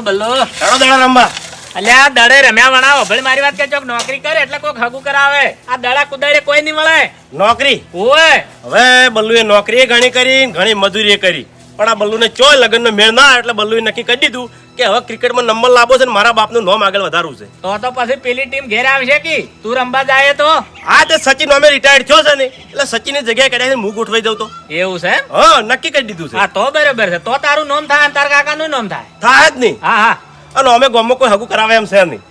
બલ્લો હેડો દડા રમવા. અલ્યા દડે રમ્યા વણાવો ભલે મારી વાત કે ચોક નોકરી કરે એટલે કોક હગું કરાવે. આ દડા કુદાડે કોઈ નહીં મળે. નોકરી? ઓય હવે બલ્લુએ નોકરી ઘણી કરી ઘણી મજૂરી કરી. પણ આ બલ્લુને ચોય લગ્નનો મેળ ના એટલે બલ્લુએ નક્કી કરી દીધું કે હવે ક્રિકેટમાં નંબર લાવવો છે ને મારા બાપનું નામ આગળ વધારવું છે. તો તો પછી પેલી ટીમ ઘેર આવશે કે? તું રમવા જાય તો? હા તે સચિન અમે રિટાયર્ડ થયો છે ને એટલે સચિનની જગ્યાએ કદાચ હું ગોઠવાઈ દઉં તો. એવું છે હા નક્કી કરી દીધું છે. હા તો બરોબર છે. તો તારું નામ થાય તારા કાકાનું નામ થાય. થાય જ નહીં. હા હા. અને અમે ગામમાં કોઈ હગું કરાવે એમ છે નહીં.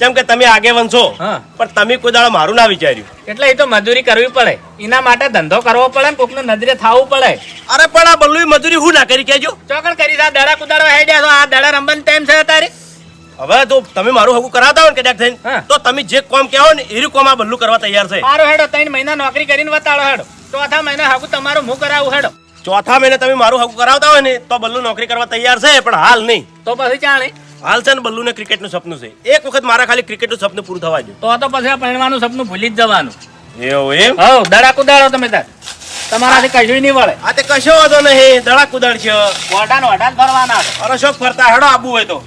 જેમ કે તમે આગેવન છો. પણ તમે કોઈ દાડો મારું ના વિચાર્યું. એટલે એ તો મજૂરી કરવી પડે. એના માટે ધંધો કરવો પડે ને કોકને નજરે થાવું પડે. અરે પણ આ બલ્લુ મજૂરી હું ના કરી કેજો ચોકડ કરી દા દડા કુદાડવા હેડ્યા છો આ દડા રમવાનો ટાઈમ છે તારે હવે તો તમે મારું હગું કરાવતા હોય ને કદાચ થઈને. તો તમે જે કોમ કહો ને એ કોમ આ બલ્લુ કરવા તૈયાર છે. મારો હેડો ત્રણ મહિના નોકરી કરીને વતાડો હેડો. ચોથા મહિના હગું તમારું હું કરાવું હેડો. ચોથા મહિને તમે મારું હગું કરાવતા હોય ને તો બલ્લુ નોકરી કરવા તૈયાર છે પણ હાલ નહીં. તો પછી ચાલે હાલ છે ને ક્રિકેટ ક્રિકેટનું સપનું છે. એક વખત મારા ખાલી ક્રિકેટનું સપનું પૂરું થવા દો તો તો પછી પરણવાનું સપનું ભૂલી જ જવાનું. એવું એમ? હવ દડા કુદાડો તમે તાર. તમારાથી કશું નહીં વળે. આ તે કશો વાંધો નહીં. દડા કુદાડ છે વડાન વટાણ ફરવાના. અરે શોખ ફરતા હેડો આબુ હોય તો.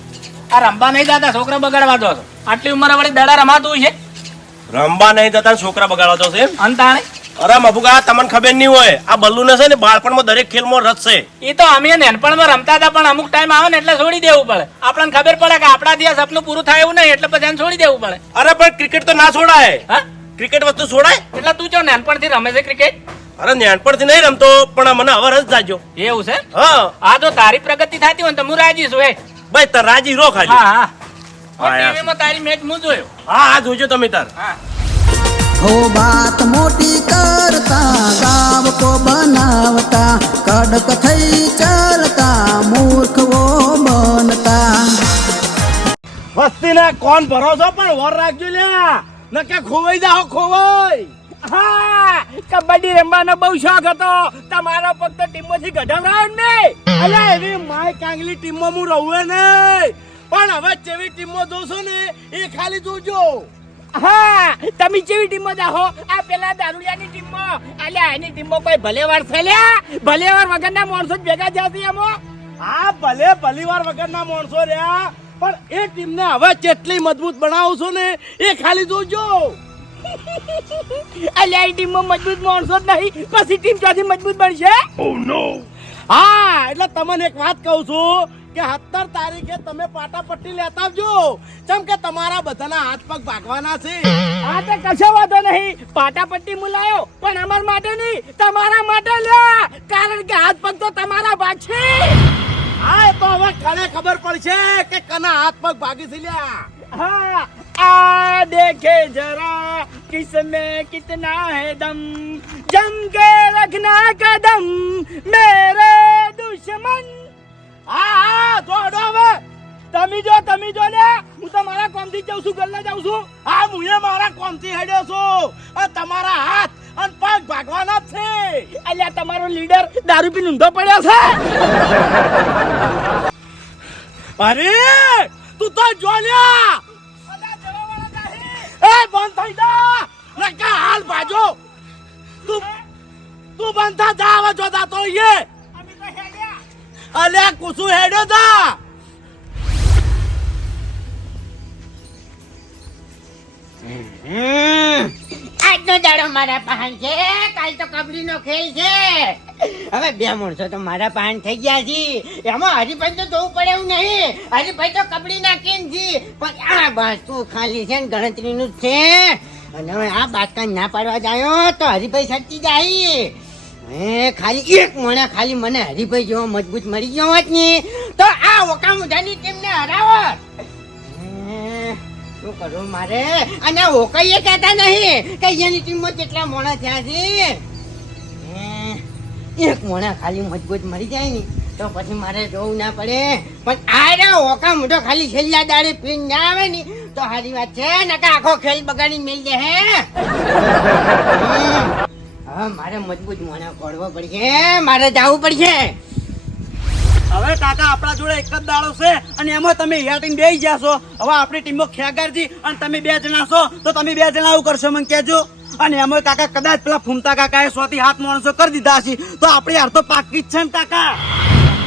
આ રમવા નહીં જતા છોકરા બગાડવા દો આટલી ઉંમરે વળી દડા રમાતું છે રમવા નહીં જતા ને છોકરા બગાડવા તો છે એમ? અંતાણે? અરે મભુકા તમને ખબર નહીં હોય આ બલ્લુને છે ને બાળપણમાં દરેક ખેલમાં રસ છે. એ તો અમે નાનપણમાં રમતા હતા પણ અમુક ટાઈમ આવે ને એટલે છોડી દેવું પડે. આપણને ખબર પડે કે આપણાથી આ સપનું પૂરું થાય એવું નહીં એટલે પછી એને છોડી દેવું પડે. અરે પણ ક્રિકેટ તો ના છોડાય. ક્રિકેટ વસ્તુ છોડાય? એટલે તું જો નાનપણથી રમે છે ક્રિકેટ અરે નાનપણથી નહીં રમતો પણ મને હવે રસ જાજો એવું છે? હા. આ તો તારી પ્રગતિ થતી હોય તો હું રાજી છું હે ભાઈ તાર રાજી રો ખાલી. હા હા. હા, ટીવીમાં તારી મેચ હું જોયો. હા હા જોજો તમે તાર. હા. હો વાત મોટી કરતા ગાવકો બનાવતા કડક થઈ ચાલતા મૂર્ખવો બનતા. વસ્તીને કોણ ભરોસો પણ વર રાખજો લ્યા. નકે ખોવાઈ જાઓ ખોવાઈ. હા કબડ્ડી રમવાનો બહુ શોખ હતો. તમારો ફક્ત ટીમોથી ગઢવરાવ નહીં. અલે એવી માય કાંગલી ટીમો હું રહું નહીં. પણ હવે જેવી ટીમો જોશો ને એ ખાલી જોજો. હા તમે જેવી ટીમમાં જાહો આ પેલા દારૂડિયાની ટીમો. અલ્યા એની ટીમો કોઈ ભલેવાર ફેલ્યા ભલેવાર વગરના માણસો ભેગા થયા એમાં. હા ભલે ભલીવાર વગરના માણસો રહ્યા પણ એ ટીમને હવે જેટલી મજબૂત બનાવું છું ને એ ખાલી જોજો. અલ્યા એ ટીમમાં મજબૂત માણસો જ નહીં પછી ટીમ ક્યાંથી મજબૂત બનશે? હા એટલે તમને એક વાત કહું છું કે સત્તર તારીખે તમે પાટાપટ્ટી લેતા આવજો જેમ કે તમારા બધાના હાથ પગ ભાગવાના છે હા તો કશો વાંધો નહીં પાટાપટ્ટી મુલાયો પણ અમાર માટે નહીં તમારા માટે લ્યા કારણ કે હાથ પગ તો તમારા ભાગ છે હા એ તો હવે કને ખબર પડશે કે કના હાથ પગ ભાગી છે લ્યા हाँ आ देखे जरा किसमें कितना है दम जम के रखना कदम मेरे दुश्मन હા હા હવે. તમે જો તમે જો ને. હું તમારા મારા કોમથી જાઉં છું જાઉં છું. હા, હું એ મારા કોમથી હેડ્યો છું. અને તમારા હાથ અને પગ ભાગવાના જ છે. અલ્યા, તમારો લીડર દારૂ પી ઊંધો પડ્યો છે. અરે, તું તો જો લ્યા. એ, બંધ થઈ જા. નકા હાલ ભાજો. તું તું જા હવે જોતા તો ये અલે કુસુ હેડ્યો તા. આજનો દાડો મારા પાહન છે. કાલ તો કબડ્ડીનો ખેલ છે. હવે બે માણસો તો મારા પાહન થઈ ગયા છે. એમાં હરિભાઈ તો જોવું પડે એવું નહીં. હરિભાઈ તો કબડીના ના કેમ છે. પણ આ બાસ્તુ ખાલી છે ને ગણતરીનું જ છે. અને હવે આ બાસ્કા ના પાડવા જાયો તો હરિભાઈ સચી જાય. હે ખાલી એક મણા ખાલી મને હરીભાઈ જેવો મજબૂત મળી ગયો હોત ને, તો આ ઓકામુધાની ટીમને હરાવત શું કરું મારે? અને ઓકાઈએ કહેતા નહીં કે એની ટીમમાં કેટલા મોણા થયા છે. એક મોણા ખાલી મજબૂત મરી જાય ને, તો પછી મારે જોવું ના પડે. પણ આ રે ઓકા મોટો ખાલી છેલ્લા દાડે પીન ના આવે ને, તો સારી વાત છે નકા આખો ખેલ બગાડી મેલ દે હે. હવે મારે મજબૂત મને પડવો પડશે. મારે જવું પડશે. હવે કાકા આપણા જોડે એક જ દાડો છે અને એમાં તમે હિયા ટીમ બેસી છો. હવે આપણી ટીમમાં ખેગારજી અને તમે બે જણા છો તો તમે બે જણા આવું કરશો મને કહેજો. અને એમાં કાકા કદાચ પેલા ફૂમતા કાકાએ સોથી હાથ માણસો કરી દીધા છે તો આપણી હાર તો પાકી જ છે ને કાકા.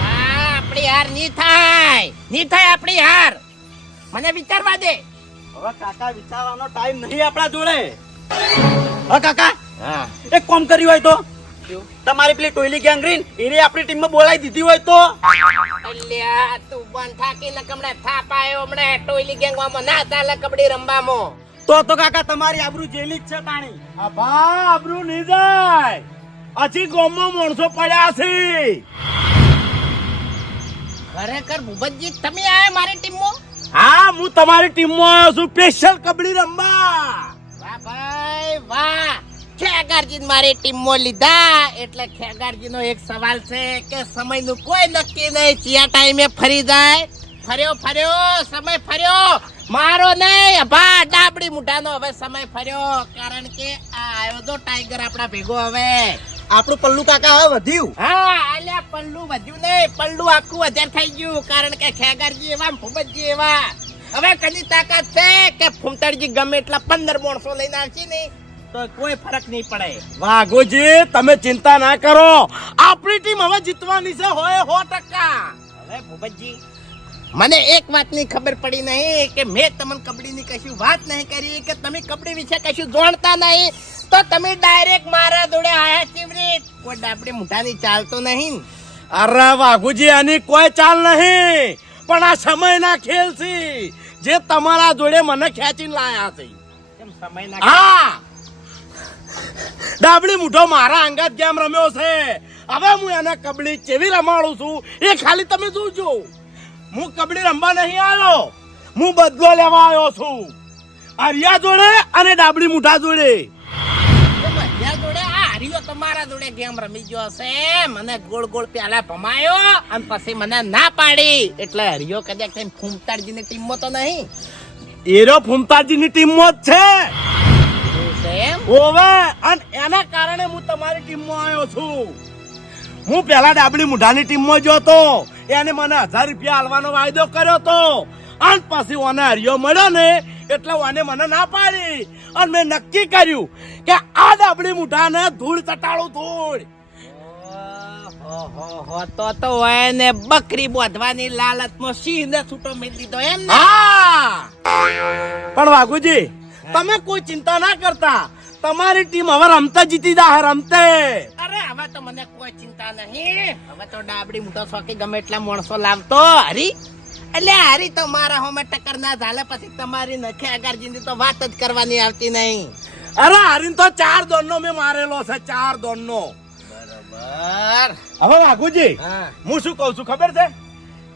હા, આપણી હાર નહીં થાય. નહીં થાય આપણી હાર. મને વિચારવા દે. હવે કાકા વિચારવાનો ટાઈમ નહીં આપણા જોડે. હા કાકા હા. એક કોમ કર્યું હોય તો? તમારી પેલી ટોયલી ગેંગ રીન એને આપણી ટીમમાં બોલાવી દીધી હોય તો? અલ્યા તું બંધ થાકી ને થાપ આયો હમણે ટોયલી ગેંગવામાં ના ચાલે કબડ્ડી રમવામાં. તો તો કાકા તમારી આબરૂ જેલી જ છે તાણી. આભા આબરૂ નહીં જાય. હજી ગોમમાં માણસો પડ્યા છે. ખરેખર ભૂપતજી તમે આયા મારી ટીમમાં? હા હું તમારી ટીમમાં આવ્યો છું. સ્પેશિયલ કબડ્ડી રમવા. વાહ ભાઈ વાહ. ખેગારજી મારી ટીમમાં લીધા. એટલે ખેગારજી નો એક સવાલ છે કે સમયનું કોઈ નક્કી નહીં. ચિયા ટાઈમે ફરી જાય? ફર્યો ફર્યો સમય ફર્યો. મારો નહીં અભા ડાબડી મુઠાનો હવે સમય ફર્યો. કારણ કે આ આવ્યો તો ટાઈગર આપણા ભેગો હવે. આપણું પલ્લુ કાકા હવે વધ્યું. હા આલ્યા પલ્લુ વધ્યું નહીં. પલ્લુ આખું વધારે થઈ ગયું. કારણ કે ખેગારજી એવા ફૂમતજી એવા. હવે કદી તાકાત છે કે ફૂમતાડજી ગમે એટલા પંદર માણસો લઈને આવશે ને? તો કોઈ ફરક નહીં પડે. વાઘોજી તમે ચિંતા ના કરો. આપણી ટીમ હવે જીતવાની છે હોય સો ટકા. હવે ભૂપતજી. મને એક વાતની ખબર પડી નહીં કે મેં તમને કબડ્ડીની કશું વાત નહીં કરી કે તમે કબડ્ડી વિશે કશું જાણતા નહીં. તો તમે ડાયરેક્ટ મારા જોડે આયા ચીવરી કોઈ ડાબડી મુઠાની ચાલતો નહીં. અરે વાઘુજી આની કોઈ ચાલ નહીં. પણ આ સમયના ખેલ છે જે તમારા જોડે મને ખેંચીને લાયા છે. કેમ સમય ના હા ડાબડી મુઠો મારા અંગાત ગેમ રમ્યો છે. હવે હું એને કબડી કેવી રમાડું છું એ ખાલી તમે જોજો. હું કબડી રમવા નહીં આવ્યો. હું બદલો લેવા આવ્યો છું. આર્યા જોડે અને ડાબડી મુઠા જોડે. જોડે આ હરિયો તમારા જોડે ગેમ રમી ગયો છે. મને ગોળ ગોળ પ્યાલા ભમાયો અને પછી મને ના પાડી. એટલે હરિયો કદાચ ફૂમતાડજીની ટીમમાં તો નહીં. એરો ફૂમતાડજીની ટીમમાં જ છે. છે એમ? ઓવે અને એના કારણે હું તમારી ટીમમાં આવ્યો છું. હું પહેલા ડાબડી મુઢાની ટીમમાં જો તો એને મને હજાર રૂપિયા હાલવાનો વાયદો કર્યો તો અને પછી ઓને હરિયો મળ્યો ને એટલે ઓને મને ના પાડી. અને મેં નક્કી કર્યું કે આ ડાબડી મુઢાને ધૂળ ચટાડું ધૂળ. તો તો હોય ને બકરી બોધવાની લાલચમાં સિંહને છૂટો મેલી દીધો એમ હા. પણ વાઘુજી તમે કોઈ ચિંતા ના કરતા. તમારી ટીમ હવે રમતા જીતી જા રમતે. અરે હવે તો મને કોઈ ચિંતા નહીં. હવે તો ડાબડી મોટો શોખી ગમે એટલા માણસો લાવતો. હરી? એટલે હરી તો મારા હોમે ટક્કર ના ઝાલે પછી તમારી નખે અગારજીની તો વાત જ કરવાની આવતી નહીં. અરે હરીન તો ચાર દોડનો મેં મારેલો છે ચાર દોડનો. બરાબર. હવે વાઘુજી હા. હું શું કહું છું ખબર છે?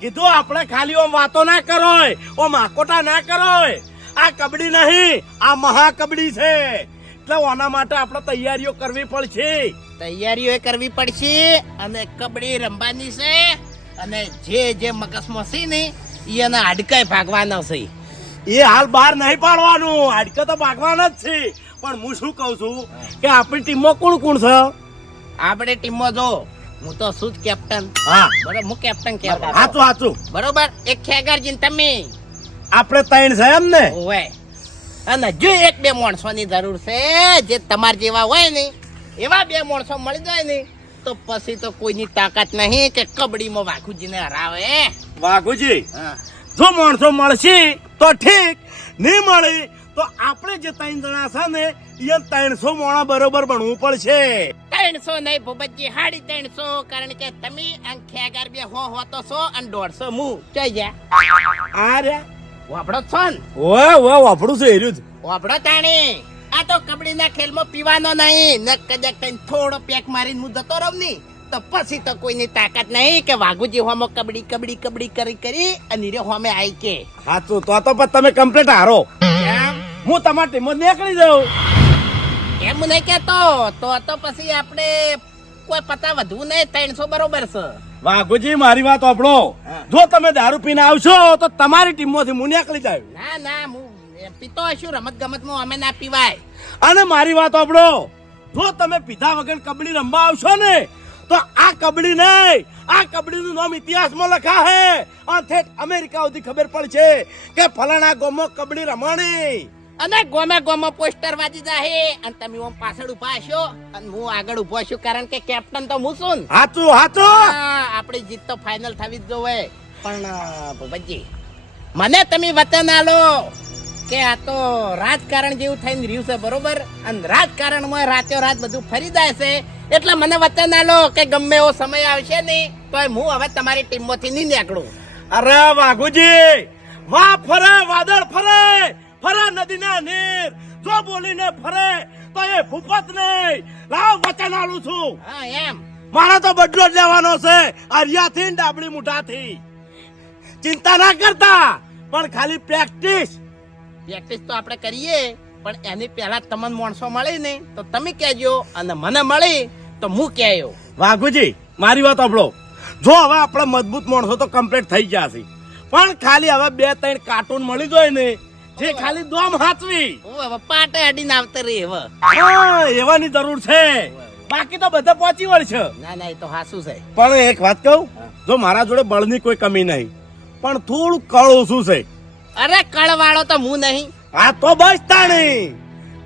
કીધું આપણે ખાલી ઓમ વાતો ના કરો ઓમ આકોટા ના કરો આ કબડ્ડી નહીં આ મહાકબડી છે. એટલે ઓના માટે આપણે તૈયારીઓ કરવી પડશે. તૈયારીઓ કરવી પડશે અને કબડ્ડી રમવાની છે અને જે જે મગજમાં છે ને એના હાડકાય ભાગવાના છે. એ હાલ બહાર નહીં પાડવાનું હાડકા તો ભાગવાના જ છે. પણ હું શું કહું છું કે આપણી ટીમમાં કોણ કોણ છે? આપણે ટીમમાં જો હું તો શું જ કેપ્ટન હા. બરાબર હું કેપ્ટન કહેવાય. સાચું સાચું બરોબર? એક ખેગારજી તમે. આપણે ત્રણ છે એમ ને? હોય અને જો એક બે માણસોની જરૂર છે જે તમારા જેવા હોય ને એવા બે માણસો મળી જાય ને તો પછી તો કોઈની તાકાત નહીં કે કબડ્ડીમાં વાઘુજીને હરાવે. વાઘુજી હા. જો માણસો મળશે તો ઠીક. નહીં મળે તો આપણે જે ત્રણ જણા છે ને એ ત્રણસો મોણા બરોબર ભણવું પડશે. ત્રણસો નહીં ભૂપતજી હાડી ત્રણસો કારણ કે તમે ખેગાર બે હો હો તો સો અને દોઢસો હું જઈ જા આ રે વાપડો છો ને ઓય ઓય વાપડું છે એર્યું જ. વાપડો તાણી. આ તો કબડીના ખેલમાં પીવાનો નહીં. ન કદાચ કઈ થોડો પેક મારીને હું જતો રહું ની તો પછી તો કોઈની તાકાત નહીં કે વાઘુજી હોમો કબડી કબડી કબડી કરી કરી અને રે હોમે આઈ કે. સાચું તો તો પછી તમે કમ્પ્લીટ હારો. હું તમારી ટીમો નીકળી જાઉં. એમ નહીં કેતો તો તો પછી આપણે કોઈ પતા વધુ નહીં ત્રણસો બરોબર છે. વાઘુજી મારી વાત આપણો જો તમે દારૂ પીને આવશો તો તમારી ટીમમાંથી હું નીકળી જાય ના ના હું પીતો હશું રમત ગમતમાં અમે ના પીવાય. અને મારી વાત આપણો જો તમે પીધા વગર કબડ્ડી રમવા આવશો ને તો આ કબડ્ડી નહીં આ કબડ્ડીનું નામ ઇતિહાસમાં લખા હે અને ઠેઠ અમેરિકા સુધી ખબર પડશે કે ફલાણા ગોમો કબડ્ડી રમાણી. અને ગોમે ગોમે પોસ્ટર વાજી જાહે. અને તમે ઓમ પાછળ ઊભા હશો. અને હું આગળ ઊભો છું કારણ કે કેપ્ટન તો હું છું હાચું હાચું. આપણી જીત તો ફાઇનલ થવી જ જોવે. પણ ભૂપતજી મને તમે વતન આલો કે આ તો રાજકારણ જેવું થઈને રહ્યું છે બરોબર? અને રાજકારણમાં રાતે રાત બધું ફરી જાય છે. એટલે મને વચન આલો કે ગમે એવો સમય આવશે ને તો હું હવે તમારી ટીમમાંથી નહીં નીકળું. અરે વાઘુજી વાહ ફરે વાદળ ફરે. ફરે નદીના નીર. જો બોલીને ફરે તો એ ભૂપત નહીં. લાવ વચન આલું છું. હા એમ. મારે તો બદલો જ લેવાનો છે. અરિયાથી ને ડાબડી મુઠાથી ચિંતા ના કરતા. પણ ખાલી પ્રેક્ટિસ. પ્રેક્ટિસ તો આપણે કરીએ પણ એની પહેલા તમને માણસો મળી ને તો તમે કહેજો અને મને મળી તો હું કહેયો. વાઘુજી મારી વાત સાંભળો. જો હવે આપણે મજબૂત માણસો તો કમ્પ્લીટ થઈ ગયા છે પણ ખાલી હવે બે ત્રણ કાર્ટૂન મળી જોઈએ ને જે ખાલી દોમ હાચવી. હવે પાટે અડીને આવતા રહી હવે. હા એવાની જરૂર છે. બાકી તો બધા પહોંચી વળશે. ના ના એ તો હાસું છે. પણ એક વાત કહું જો મારા જોડે બળની કોઈ કમી નહીં પણ થોડું કળ શું છે? અરે કળવાળો તો હું નહીં. આ તો બસ તાણી.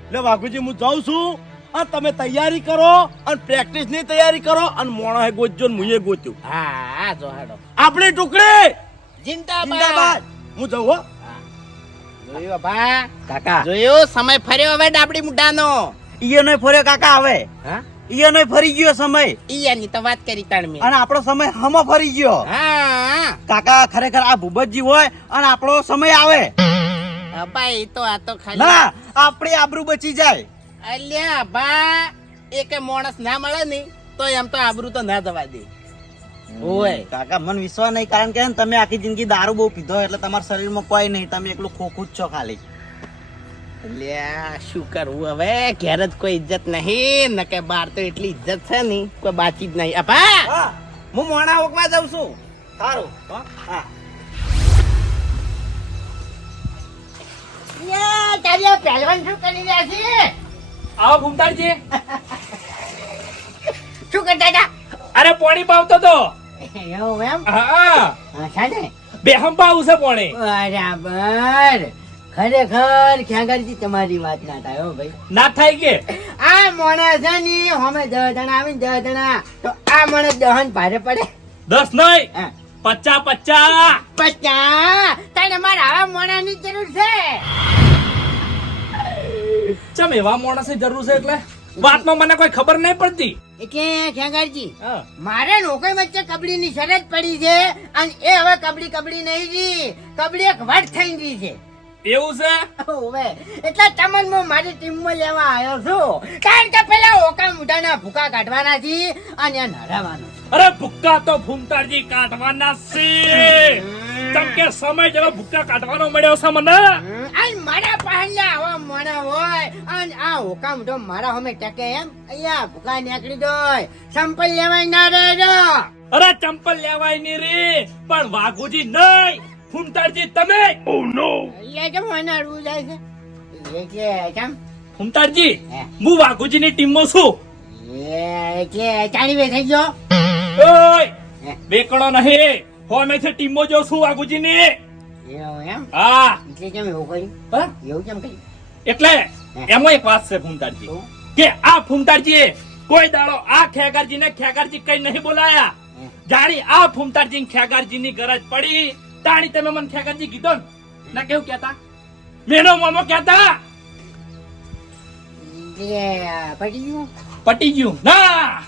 એટલે વાઘુજી હું જાઉં છું. અને તમે તૈયારી કરો અને પ્રેક્ટિસની તૈયારી કરો અને મોણા ગોતજો ને મુએ ગોત્યું. હા હા જો હાડો આપણી ટુકડી! જિંદાબાદ. હું જાઉં હો. જોયું બા કાકા. જોયું? સમય ફર્યો હવે ડાબડી મુઢાનો. ઈયો નઈ ફર્યો કાકા હવે. હા? ઈયો નઈ ફરી ગયો સમય. ઈયાની તો વાત કરી તાણ મે અને આપણો સમય હમો ફરી ગયો. હા. કાકા ખરેખર આ ભૂપતજી હોય અને આપણો સમય આવે. એ તો આ તો ખાલી ના આપણી આબરૂ બચી જાય. અલ્યા બા એક માણસ ના મળે ને તો એમ તો આબરૂ તો ના દવા દે. ઓય. કાકા મને વિશ્વાસ નહીં કારણ કે તમે આખી જિંદગી દારૂ બહુ પીધો એટલે તમારા શરીરમાં કોઈ નહીં તમે એકલું ખોખું જ છો ખાલી. અલ્યા શું કરવું હવે? ઘેર જ કોઈ ઇજ્જત નહીં ન કે બહાર તો એટલી ઇજ્જત છે નહીં કોઈ બાકી જ નહીં. અપા! હું મોણા ઓકવા જાઉં છું. સારું હા તારી પહેલવાન શું કરી રહ્યા છે? આવો ભૂમતાડજી શું કરતા હતા? અરે પોણી પાવતો તો. એવું એમ? હા હા, સાચે બેહમ પાવું છે પોણી. બરાબર. ખરેખર ખ્યાગરજી તમારી વાત ના થાય હો ભાઈ. ના થાય કે? આ મોણા છે ને અમે દસ જણા આવીને દસ જણા તો આ માણસ દહન ભારે પડે. દસ નહીં પચા પચા પચા તને મારે આવા મોણાની જરૂર છે? ચમ એવા માણસની જરૂર છે એટલે? વાતમાં મને કોઈ ખબર નહીં પડતી. એટલે ખ્યાગરજી મારે નોકરી વચ્ચે કબડી ની શરત પડી છે અને એ હવે કબડી કબડી નહીં જી. કબડી એક વટ થઈ ગઈ છે. એવું છે? ઓવે એટલે તમન હું મારી ટીમમાં લેવા આવ્યો છું. કારણ કે પેલા ઓકા મુઢાના ભૂકા કાઢવાના છે અને આ અરે ભૂકા તો ભૂમતાડજી કાઢવાના છે. ચમ કે સમય જેવો ભૂક્કા કાઢવાનો મળ્યો છે મને? આ મારા પહેલા આવા મોણા અને આ ઓકા તો મારા હમે ટકે એમ. અહીંયા ભૂકા નીકળી દોય સંપલ લેવાય ના રહેજો અરે ચંપલ લેવાયની રે પણ વાઘુજી નહીં. ફૂમતાડજી તમે? એટલે કેમ અડવું જાય છે? એટલે કેમ? ફૂમતાજી હું. વાઘુજી ની ટીમમાં છું. એ એટલે ચાલી બે થઈ ગયો. ઓય બેકડો નહીં. હોમેથી ટીમો જો છું વાઘુજીની. એવું એમ? હા. એટલે કેમ એવું કર્યું? હા? એવું કેમ કર્યું? એટલે એમાં એક વાત છે ફૂમતાડજી કે આ ફૂમતાડજી કોઈ દાડો આ ખેગારજી ને ખેગારજી કઈ નહીં બોલાયા. જાણી આ ફૂમતાડજી ખેગારજી ની ગરજ પડી. તાણી તમે મને ખેગારજી કીધો ને? ના કેવું કેતા મેનો મામો કેતા ગયું પટી ગયું. ના!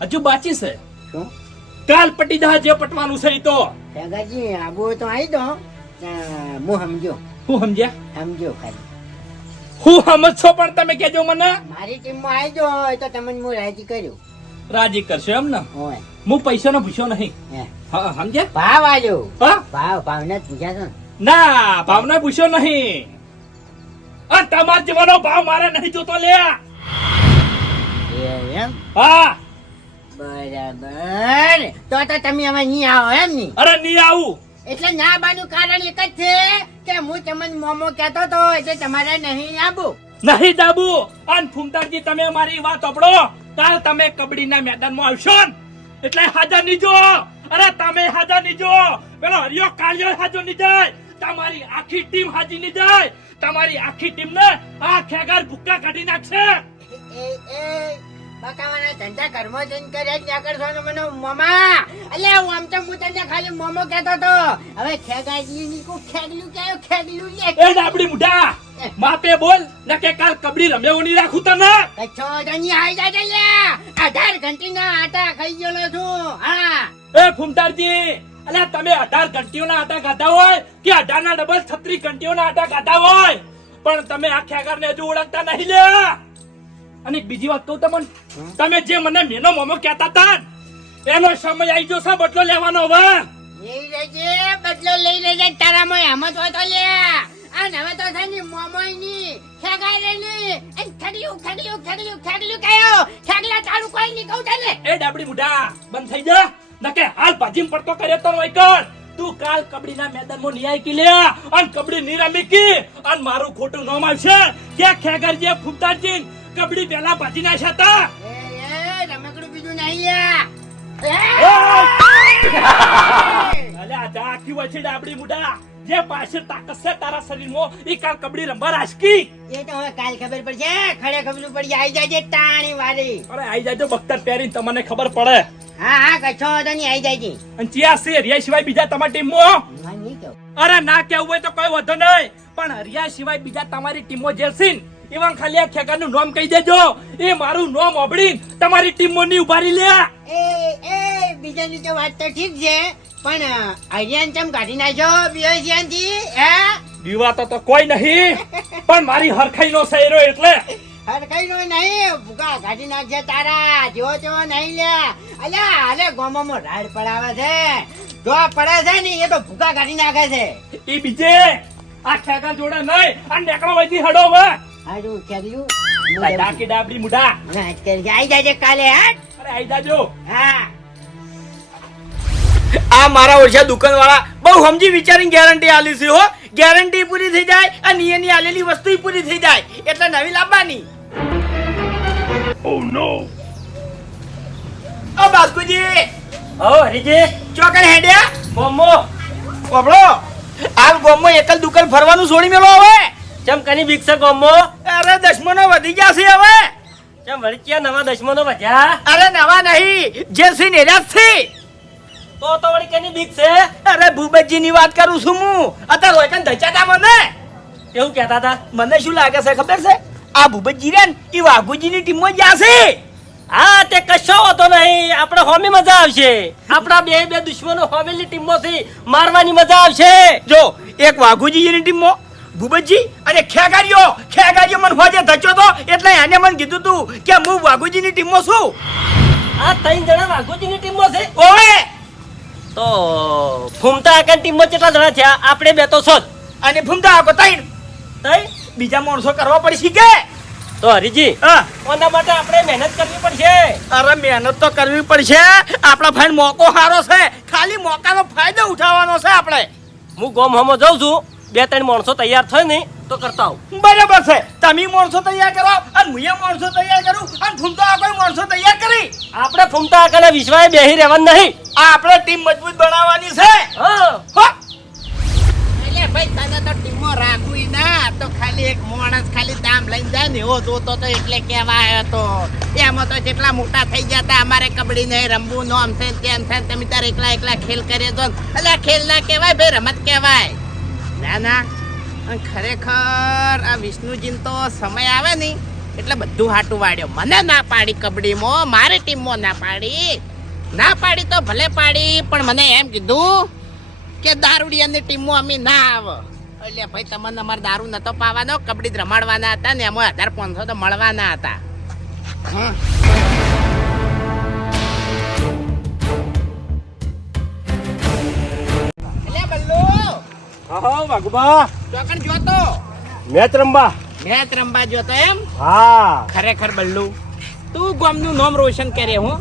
હજુ બાચી છે. કાલ પટી જા જે પટવાનું છે ઈ તો. ખેગારજી આબુ તો આવી દો. હું સમજો હું સમજ્યા? સમજો ખાલી. હું સમજશો પણ તમે કેજો મને. મારી ટીમમાં આવી દો તો તમને હું રાજી કર્યું. રાજી કરશો એમ ને? હું પૈસા નો પૂછ્યો નહીં. હે. સમજ્યા? ભાવ હા? ભાવ ભાવના જ પૂછ્યા ને. ના ભાવના પૂછ્યો નહીં. આ તમાર જેવાનો ભાવ મારે નહીં જોતો લે એ એમ? હા. બરાબર. તો તો તમે હવે નહીં આવો એમ નહીં અરે નહીં આવું. એટલે ના બાનું કારણ એક જ છે કે હું તમને મોમો કહેતો તો એટલે તમારે નહીં આવું નહીં દાબુ. અન ફૂમતાજી તમે મારી વાત સાંભળો. કાલ તમે કબડ્ડીના મેદાનમાં આવશો એટલે હાજર નીજો અરે તમે હાજર નીજો પેલો હરિયો કાળિયો હાજરની જાય. તમારી આખી ટીમ હાજી ની જાય. તમારી આખી ટીમ ને આ ખેગાર ભૂક્કા કાઢી નાખશે. એ એ બકાવાના ધંધા ઘરમાં જઈને કર્યા ત્યાં કરશો મને મોમા અલ્યા આમ તો હું તને ખાલી મોમો કહેતો તો હવે ખેગાજી ની કો ખેગલું કયો ખેગલું લે. એ ડાબડી મુઢા! માપે બોલ ન કે કાલ કબડી રમ્યો નહીં રાખું તને? કચ્છો જની આઈ જાય લે આધાર ઘંટીના આટા ખાઈ ગયેલો છું. હા. એ ફૂમતારજી અલ્યા તમે અઢાર ઘંટીઓના આટા ખાધા હોય કે અઢાર ના ડબલ છત્રીસ ઘંટીઓના આટા ખાધા હોય? પણ તમે આ ખેગાર ને હજુ ઓળખતા નહીં લે અને બીજી વાત કહું તમને. તમે જે મને મેનો મોમો કહેતા હતા એનો સમય આવી ગયો છે બદલો લેવાનો હવે. લઈ લેજે બદલો લઈ લેજે તારામાં એમ જ હોય તો લે. આ હવે તો થાય ને મોમોયની ખેગારે ની એ ખેગલું ખેગલું ખેગલું ખેગલું કયો? ખેગલા તારું કોઈ નહીં કહું તને. એ ડાબડી મુઢા બંધ થઈ જા. નકે હાલ ભાજીમ પડતો કર્યો તો હોય કર. તું કાલ કબડીના મેદાનમાં નિયાય કી લે. અને કબડી ની રમી કી. અને મારું ખોટું નામ આવશે. કે ખેગરજી ફૂમતાજી કબડ્ડી પેલા ભાજી નાખ્યા હતા. રમકડું બીજું નહીં લ્યા અલે આ ડાકી હોય છે ડાબડી મુઢા. જે પાછળ તાકત છે તારા શરીરમાં એ કાલ કબડી રમવા રાજકી. એ તો હવે કાલ ખબર પડશે. ખડે ખબર પડી આઈ જાજે ટાણી વાળી. અરે આઈ જાજો બખ્તર પહેરી તમને ખબર પડે. હા હા કચ્છો તો નહીં આઈ જાજે. અને ચિયા છે રિયા સિવાય બીજા તમારી ટીમમાં? અરે ના કેવું હોય તો કોઈ વધો નહીં. પણ હરિયા સિવાય બીજા તમારી ટીમો જે છે એવા ખાલી આ ખેગાનું નામ કહી દેજો. એ મારું નામ ઓબડી તમારી ટીમ મોની ઉભારી લે. એ એ બીજાની તો વાત તો ઠીક છે પણ આર્યન ચમ કાઢી નાખ્યો બિયોજિયાનથી હે? દીવાતો તો કોઈ નહીં પણ મારી હરખાઈ નો સહેરો એટલે. હરખાઈ નો નહીં ભૂકા કાઢી નાખજે તારા જો જો નહીં લે. અલ્યા હાલે ગોમામાં રાડ પડાવે છે. જો આ પડે છે ને એ તો ભૂકા કાઢી નાખે છે. ઈ બીજે આ ખેકા જોડે નહીં આ નેકળો વહીથી હડો હવે. આ ડાકી ડાબડી મુઢા. નાચ કરી આઈ જાજે કાલે હટ. અરે આઈ જાજો. હા. આ મારા ઓછા દુકાન વાળા બહુ સમજી વિચારીને ગેરંટી આલી છે હો. ગેરંટી પૂરી થઈ જાય અને એની આલેલી વસ્તુ પૂરી થઈ જાય. એટલે નવી લાવવાની. ઓ બાસ્કુજી. ઓ હરીજી. ચોકડ હેડ્યા? મોમો પબડો આ ગોમમાં એકલ દુકાન ફરવાનું છોડી મેલો હવે. ચમ કની બીક છે ગોમો? અરે દશમનો વધી ગયા છે હવે. ચમ વળી ક્યાં નવા દશમનો વધ્યા? અરે નવા નહીં જે સી ને છે તો તો વળી કની બીક છે અરે ભૂપતજી ની વાત કરું છું હું. અત્યારે રોયકન ધચાતા મને. એવું કહેતા હતા મને શું લાગે છે ખબર છે? આ ભૂપતજી રે ને એ વાઘુજીની ટીમમાં જ્યાં છે. હા તે કશો હોતો નહીં. આપણે હોમી મજા આવશે. આપણા બે બે દુશ્મનો હોમેલી ટીમમાંથી મારવાની મજા આવશે. જો એક વાઘુજીની ટીમમાં ભૂપતજી અને ખેગારીઓ ખેગારીઓ મને હોજે ધચ્યો તો એટલે એને મને કીધું તું કે હું વાઘુજીની ટીમમાં છું. આ ત્રણ જણા વાઘુજીની ટીમમાં છે? ઓએ તો ફૂમતા આકાની ટીમમાં કેટલા જણા થયા? આપણે બે તો છો. અને ભૂમતા આકો તઈ તઈ બીજા માણસો કરવા પડશે કે? તો હરીજી હા. ઓના માટે આપણે મહેનત કરવી પડશે. અરે મહેનત તો કરવી પડશે. આપણા ભાઈ મોકો સારો છે. ખાલી મોકાનો ફાયદો ઉઠાવવાનો છે આપણે. હું ગોમ હમો જાઉં છું. બે ત્રણ માણસો તૈયાર થાય ને તો કરતા આવું. બરાબર છે. તમે માણસો તૈયાર કરો અને હું માણસો તૈયાર કરું અને ફૂમતો આ માણસો તૈયાર કરી. આપણે ફૂમતા આકાના વિશ્વાએ બેહી રહેવાનું નહીં. આ આપણે ટીમ મજબૂત બનાવવાની છે. હા. એટલે ભાઈ તને તો ટીમમાં રાખવું ના તો ખાલી એક માણસ ખાલી દામ લઈને જાય ને એવો જોતો તો એટલે કેવા આવ્યો તો. એમાં તો જેટલા મોટા થઈ ગયા તા અમારે કબડ્ડી નહીં રમવું નોમ છે તેમ છે ને તમે તારે એકલા એકલા ખેલ કરે તો. એટલે ખેલ ના કહેવાય ભાઈ રમત કહેવાય. ના ના. ખરેખર આ વિષ્ણુજીને તો સમય આવે નહીં. એટલે બધું હાટું વાળ્યો મને ના પાડી કબડ્ડીમાં, મારી ટીમમાં ના પાડી. ના પાડી તો ભલે પાડી, પણ મને એમ કીધું કે દારૂડિયાની ટીમમાં અમે ના આવ. એટલે ભાઈ, તમને અમારે દારૂ નતો પાવાનો, કબડ્ડી રમાડવાના હતા ને એમાં હજાર પાંચસો તો મળવાના હતા. હમ. હા વાઘુબા. ચોકણ જોતો મેચ રમવા. મેચ રમવા જોતો એમ? હા. ખરેખર બલ્લુ તું ગોમનું નામ રોશન કરે હું.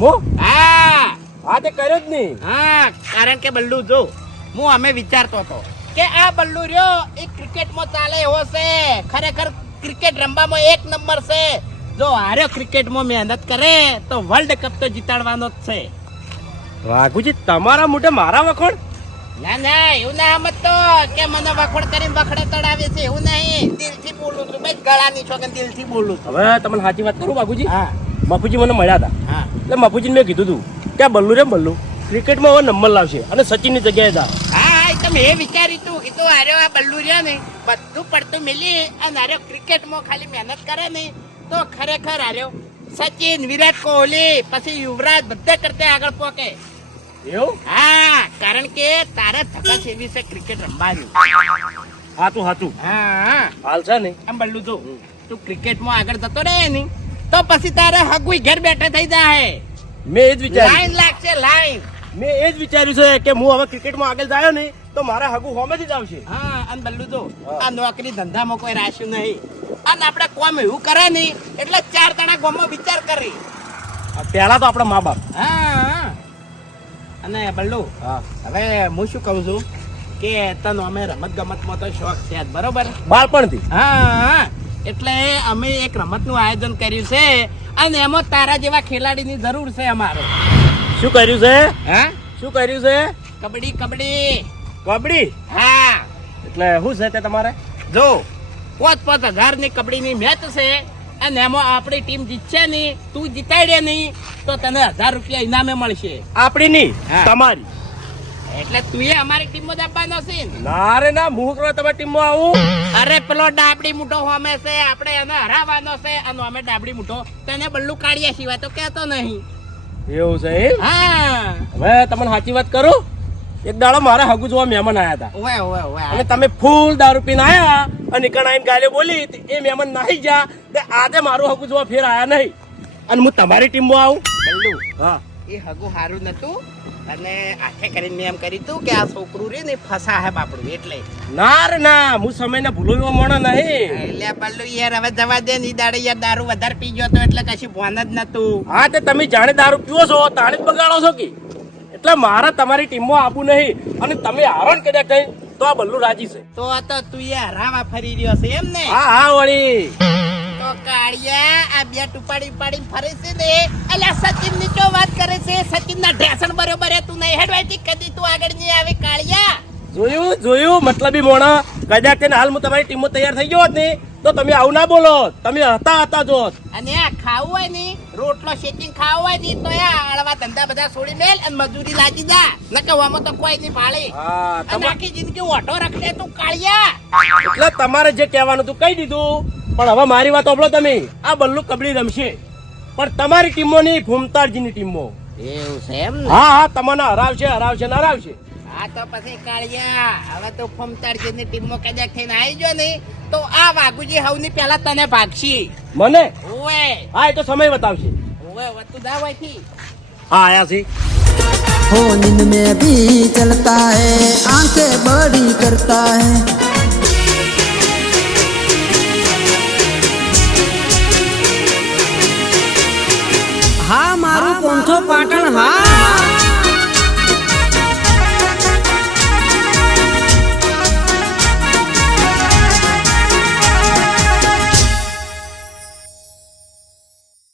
હું હા. હા તે કર્યો જ નહીં. હા કારણ કે બલ્લુ જો હું અમે વિચારતો હતો કે આ બલ્લુ રહ્યો એ ક્રિકેટમાં ચાલે એવો છે. ખરેખર ક્રિકેટ રમવામાં એક નંબર છે. જો હાર્યો ક્રિકેટમાં મહેનત કરે તો વર્લ્ડ કપ તો જીતાડવાનો જ છે. વાઘુજી તમારા મોઢે મારા વખોણ ના ના એવું ના સમજતો કે મને વખોડ કરીને વખડે તળાવે છે એવું નહીં. દિલથી બોલું છું. ભાઈ ગળાની છો કે દિલથી બોલું છું. હવે તમને સાચી વાત કરું બાપુજી? હા. બાપુજી મને મળ્યા હતા. હા. એટલે બાપુજીને મેં કીધું હતું કે બલ્લુ રે બલ્લુ ક્રિકેટમાં હવે નંબર લાવશે અને સચિનની જગ્યાએ જા. હા તમે એ વિચાર્યું તું. કીધું અરે આ બલ્લુ રહ્યા ને બધું પડતું મિલી અને અરે ક્રિકેટમાં ખાલી મહેનત કરે ને તો ખરેખર હાર્યો સચિન વિરાટ કોહલી પછી યુવરાજ બધા કરતા આગળ પોકે. એવું? હા કારણ કે તારે ધક્કા સેવી છે ક્રિકેટ રમવાની. હાતું હાતું હા. હાલ છે ને? આમ બલ્લુ જો તું ક્રિકેટમાં આગળ જતો રહે ને તો પછી તારે હગુઈ ઘર બેઠા થઈ જાય મેં એ જ વિચાર્યું. લાઈન લાગશે લાઈન. મેં એ જ વિચાર્યું છે કે હું હવે ક્રિકેટમાં આગળ જાયો ને તો મારે હગુ હોમે જ આવશે. હા અને બલ્લુ જો આ નોકરી ધંધામાં કોઈ રાખ્યું નહીં. અને આપણે કોમ એવું કરે નહીં એટલે ચાર તણા ગોમો વિચાર કરી. પહેલા તો આપણા મા બાપ. હા. અને બલ્લુ હા. હવે હું શું કહું છું કે તનો અમે રમત ગમતમાં તો શોખ છે બરોબર? બાળપણથી? હા એટલે અમે એક રમતનું આયોજન કર્યું છે અને એમાં તારા જેવા ખેલાડીની જરૂર છે અમારે. શું કર્યું છે? હા? શું કર્યું છે? કબડ્ડી કબડ્ડી. કબડ્ડી? હા. એટલે શું છે તે તમારે? જો પાંચ પાંચ હજારની કબડ્ડી ની મેચ છે અને એમાં આપણી ટીમ જીતશે નહીં તું જીતાડે નહીં તો તને હજાર રૂપિયા ઇનામે મળશે. આપણી નહીં તમારી. એટલે તું એ અમારી ટીમમાં જ આપવાનો છે ના. રે ના હું કરો તમારી ટીમમાં આવું? અરે પેલો ડાબડી મૂઠો હોમે છે આપણે એને હરાવવાનો છે અને અમે ડાબડી મૂઠો તને બલ્લુ કાઢ્યા સિવાય તો કહેતો નહીં. એવું છે હા. હવે તમને સાચી વાત કરું? એક દાડો મારા હગુ જોવા મહેમાન આવ્યા હતા અને તમે ફૂલ દારૂ પીને આયા અને કણાઈને ગાલે બોલી એ મહેમાન નાહી જા. તે આજે મારું હગુ જોવા ફેર આયા નહીં. અને હું તમારી ટીમમાં આવું. બલ્લુ હા. એ હગુ હારું નતું. અને આખે કરીને મેં એમ કરી તું કે આ છોકરું રે ને ફસા હે બાપડું એટલે. ના રે ના. હું સમયને ભૂલવા મોણો નહીં. એટલે બલ્લુ યાર હવે જવા દે ની દાડે યાર દારૂ વધારે પી ગયો તો એટલે કશું ભોન જ નતું. હા તે તમે જાણે દારૂ પીવો છો તાણે જ બગાડો છો કે? એટલે મારે તમારી ટીમમાં આપું નહીં. અને તમે હારો ને કદાચ કઈ તો આ બલ્લુ રાજી છે. તો આ તો તું એ હરાવા ફરી રહ્યો છે એમ ને? હા હા વળી. તો કાળિયા આ બે ટુપાડી પાડી ફરે છે ને? અલ્યા સચિનની જો વાત કરે છે? સચિન ના ઢેસણ બરોબર તું નહીં. હેડવાયથી કદી તું આગળ નહીં આવે કાળિયા. જોયું જોયું મતલબી મોણા. કદાચ હાલ હું તમારી ટીમમાં તૈયાર થઈ ગયો હોત ને તો તમે આવું ના બોલો. તમે હતા હતા જો. અને આ ખાવું હોય ને રોટલો શેકીને ખાવું હોય ને તો આ આળવા ધંધા બધા છોડી મેલ અને મજૂરી લાગી જા. નકર આમાં તો કોઈ નહીં પાળે હા અને આખી જિંદગી ઓટો રખડે તું કાળિયા. એટલે તમારે જે કહેવાનું તું કહી દીધું. પણ હવે મારી વાત સાંભળો તમે. આ બલ્લુ કબડી રમશે. પણ તમારી ટીમો નહીં ફૂમતાળજીની ટીમો. એવું છે એમ હા હા તમને હરાવશે હરાવશે ને હરાવશે. હા તો પછી કાળિયા હવે તો ફમતારજી ની ટીમ માં કદાચ થઈને આવી ગયો ને તો આ વાઘુજી હવની પહેલા તને ભાગશી મને ઓવે હા એ તો સમય બતાવશે ઓવે વતું દા હોયથી હા આયા છે हो नींद में भी चलता है आंखें बड़ी करता है હા મારું પોંથો પાટણ